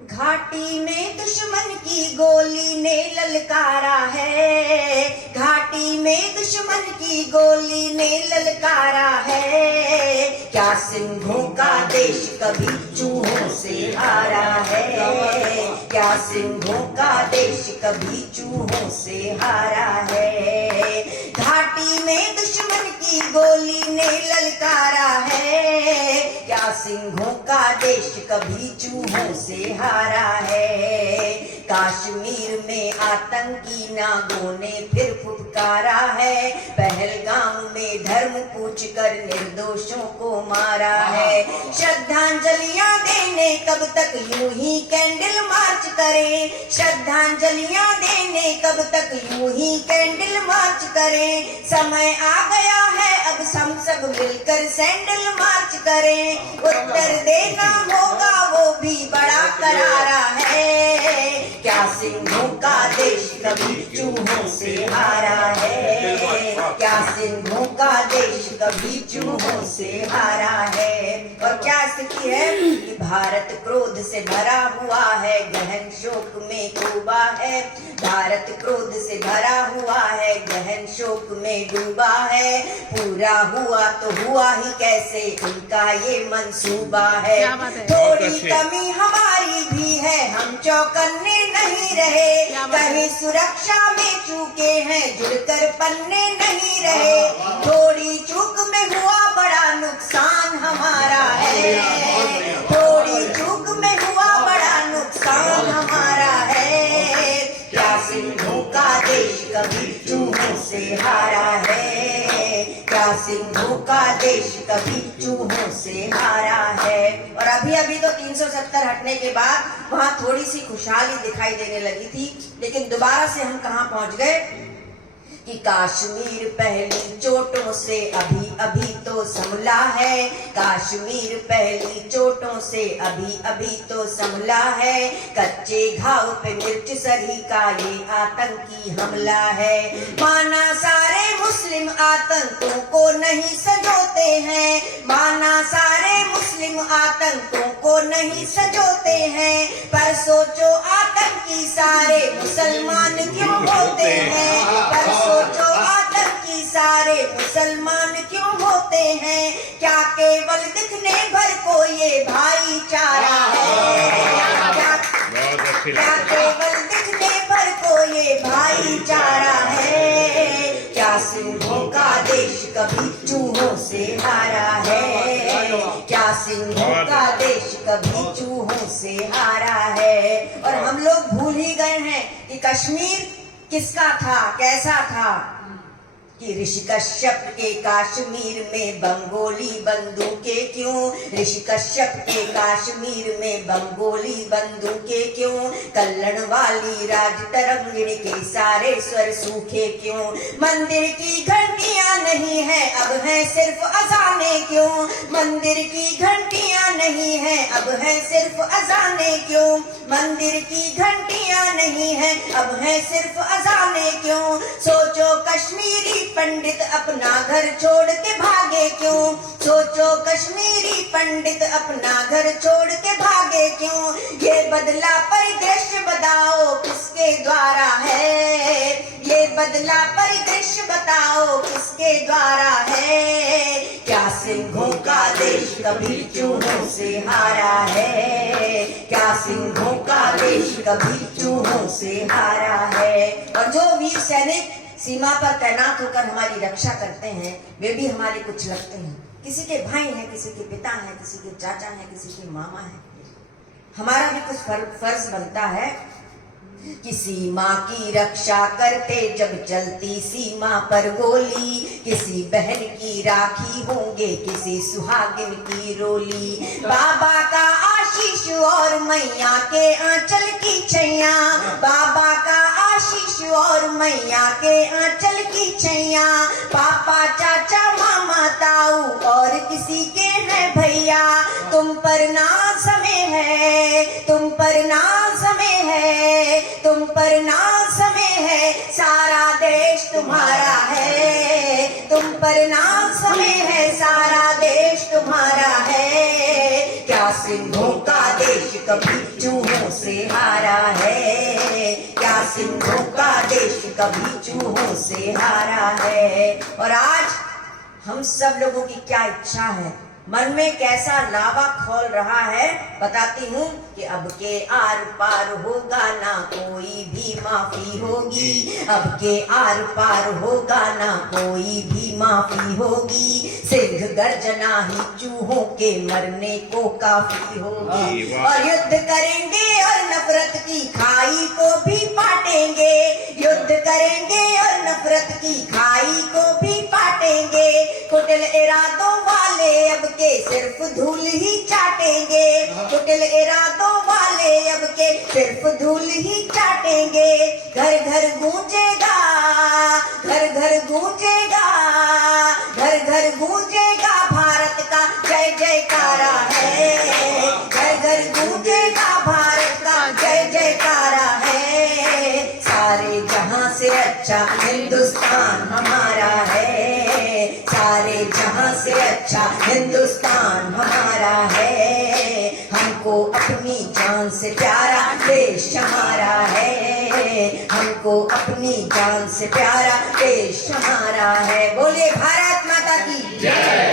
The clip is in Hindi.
घाटी में दुश्मन की गोली ने ललकारा है, घाटी में दुश्मन की गोली ने ललकारा है। क्या सिंहों का देश कभी चूहों से हारा है, क्या सिंहों का देश कभी चूहों से हारा है। घाटी में दुश्मन की गोली ने ललकारा है, क्या सिंहों का देश कभी चूहों से हारा है। कश्मीर में आतंकी नागों ने फिर फुफकारा है, पहलगाम में धर्म पूछ कर निर्दोषों को मारा है। श्रद्धांजलियां देने कब तक यूं ही कैंडल मार्च करें, श्रद्धांजलियां देने कब तक यूं ही कैंडल मार्च करें। समय आ गया है अब हम सब मिलकर सैंडल मार्च करें। उत्तर देना होगा वो भी बड़ा करारा है, क्या सिंहों का देश कभी चूहों से हारा है, क्या सिंहों का देश कभी चूहों से हारा है। और क्या स्थिति है कि भारत क्रोध से भरा हुआ है, गहन शोक में डूबा है। भारत क्रोध से भरा हुआ है, गहन शोक में डूबा है। पूरा हुआ तो हुआ ही कैसे, उनका ये मंसूबा है। थोड़ी कमी हमारी भी है, हम चौकन्ने नहीं रहे, कहीं सुरक्षा में चूके हैं जुड़कर पन्ने नहीं रहे। थोड़ी चूक में हुआ बड़ा नुकसान हमारा है, थोड़ी चूक में हुआ बड़ा नुकसान हमारा है। क्या सिंहों का देश कभी चूहों से हारा है, क्या सिंहों का देश कभी चूहों से हारा है। और अभी अभी तो 370 हटने के बाद वहां थोड़ी सी खुशहाली दिखाई देने लगी थी, लेकिन दोबारा से हम कहां पहुंच गए कि कश्मीर पहली चोटों से अभी अभी तो संभला है, कश्मीर पहली चोटों से अभी अभी तो संभला है। कच्चे घाव पे मिर्च सरी का ये आतंकी हमला है। माना सारे मुस्लिम आतंकों को नहीं सजोते हैं, माना सारे मुस्लिम आतंकों को नहीं सजोते हैं, पर सोचो आतंकी सारे मुसलमान क्यों होते हैं, पर सोचो आतंकी सारे मुसलमान क्यों होते हैं। क्या केवल दिखने भर को ये भाईचारा है, क्या केवल दिखने भर को ये भाईचारा है। क्या सिंहों का देश कभी चूहों से हारा है, क्या सिंहों का देश कभी चूहों से हारा है। और हम लोग भूल ही गए हैं कि कश्मीर किसका था, कैसा था। कि ऋषि कश्यप के कश्मीर में बंगोली बंदूकें क्यों, ऋषि कश्यप के कश्मीर में बंगोली बंदूकें क्यों, कल्लण वाली राज तरंगिणी के सारे स्वर सूखे क्यों। मंदिर की घंटियां नहीं है अब है सिर्फ अजाने क्यों, मंदिर की घंटियां नहीं है अब है सिर्फ अजाने क्यों, मंदिर की घंटियां नहीं है अब है सिर्फ अजाने क्यों। सोचो कश्मीरी पंडित अपना घर छोड़ के भागे क्यों, सोचो कश्मीरी पंडित अपना घर छोड़ के भागे क्यों। ये बदला परिदृश्य बताओ किसके द्वारा है, ये बदला परिदृश्य बताओ किसके द्वारा है। क्या सिंहों का देश कभी चूहों से हारा है, क्या सिंहों का देश कभी चूहों से हारा है। और जो वीर सैनिक सीमा पर तैनात होकर हमारी रक्षा करते हैं वे भी हमारे कुछ लगते हैं। किसी के भाई हैं, किसी के पिता हैं, किसी के चाचा हैं, किसी के मामा हैं। हमारा भी कुछ फर्ज बनता है कि सीमा की रक्षा करते जब चलती सीमा पर गोली, किसी बहन की राखी होंगे किसी सुहागिन की रोली। बाबा का आशीष और मैया के आंचल की छैया, बाबा का आशीष और मैया के आंचल की छैया। पापा चाचा मामा ताऊ और किसी के हैं भैया, तुम पर नाज समय है, तुम पर नाज समय है, तुम पर नाज समय है। सारा देश तुम्हारा है, तुम पर नाज समय है, सारा देश तुम्हारा है। क्या सिंहों का देश कभी चूहों से हारा है, क्या सिंधों का देश कभी चूहों से हारा है। और आज हम सब लोगों की क्या इच्छा है, मन में कैसा लावा खोल रहा है, बताती हूँ कि अब के आर पार होगा ना कोई भी माफी होगी, अब के आर पार होगा ना कोई भी माफी होगी। सिंह गर्जना ही चूहों के मरने को काफी होगी। और युद्ध करेंगे और नफरत की खाई को भी पाटेंगे, युद्ध करेंगे और नफरत की खाई को भी पाटेंगे। कुटिल इरादों वाले अब के सिर्फ धूल ही चाटेंगे, कुटिल इरादों वाले अब के सिर्फ धूल ही चाटेंगे। घर घर गूंजेगा, घर घर गूंजेगा, घर घर गूंजेगा भारत का जय जयकारा है, घर घर गूंजेगा भारत का जय जयकारा है। सारे जहां से अच्छा हिंदुस्तान हमारा है, सारे जहां से अच्छा हिंदुस्तान हमारा है। हमको अपनी जान से प्यारा देश हमारा है, हमको अपनी जान से प्यारा देश हमारा है। बोलिए भारत माता की जय।